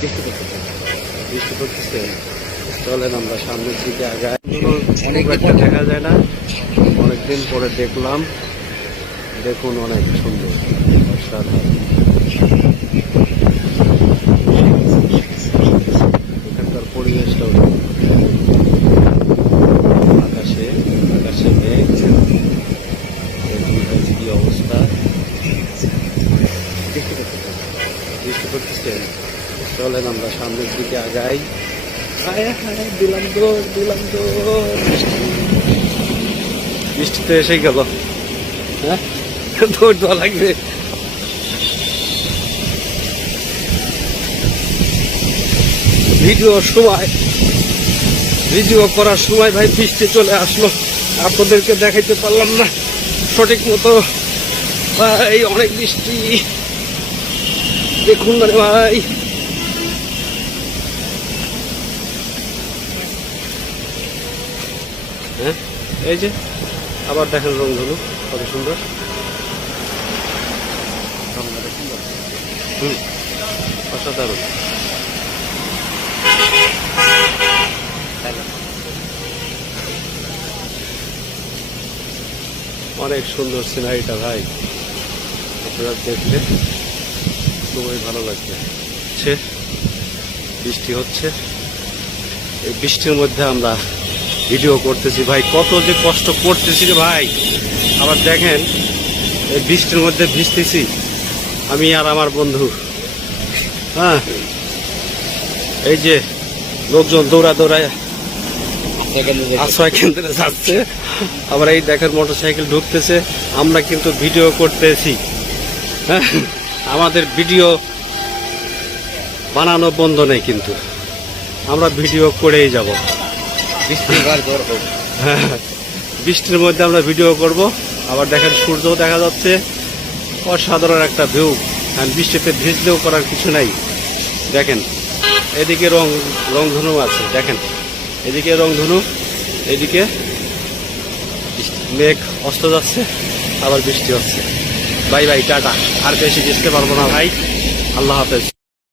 বৃষ্টি পড়তেছে। চলেন আমরা সামনের দিকে আগাই। অনেক একটা দেখা যায় না, অনেকদিন পরে দেখলাম। দেখুন অনেক সুন্দর, অসাধারণ। এখানকার পরিবেশটাও আকাশে আকাশে মেঘ, কি অবস্থা। বৃষ্টি পড়তেছে। চলেন আমরা সামনের দিকে আগাই। দিলাম দৌড়। বৃষ্টি তো এসে গেল। হ্যাঁ, দৌড় দেওয়া লাগবে। ভিডিও করার সময় ভাই বৃষ্টি চলে আসলো, আপনাদেরকে দেখাইতে পারলাম না সঠিক মতো। ভাই অনেক বৃষ্টি, দেখুন মানে ভাই। হ্যাঁ, এই যে আবার দেখেন রংধনু কত সুন্দর। অসাধারণ। অনেক সুন্দর সিনারিটা ভাই, আপনারা দেখলে খুবই ভালো লাগবে। বৃষ্টি হচ্ছে, এই বৃষ্টির মধ্যে আমরা ভিডিও করতেছি ভাই। কত যে কষ্ট করতেছি রে ভাই। আবার দেখেন এই বৃষ্টির মধ্যে ভিজতেছি আমি আর আমার বন্ধু। হ্যাঁ, এই যে লোকজন দৌড়ায় আশ্রয় কেন্দ্রে যাচ্ছে। আবার এই দেখেন মোটরসাইকেল ঢুকতেছে। আমরা কিন্তু ভিডিও করতেছি। হ্যাঁ, আমাদের ভিডিও বানানো বন্ধ নেই, কিন্তু আমরা ভিডিও করেই যাব। হ্যাঁ, বৃষ্টির মধ্যে আমরা ভিডিও করব। আবার দেখেন সূর্য দেখা যাচ্ছে, অসাধারণ একটা ভিউ। বৃষ্টিতে ভিজলেও করার কিছু নাই। দেখেন এদিকে রংধনু আছে, দেখেন এদিকে রংধনু, এদিকে মেঘ অস্ত যাচ্ছে, আবার বৃষ্টি হচ্ছে। Bye bye, tata. আর বেশি ভিজতে পারবো না ভাই, আল্লাহ হাফেজ।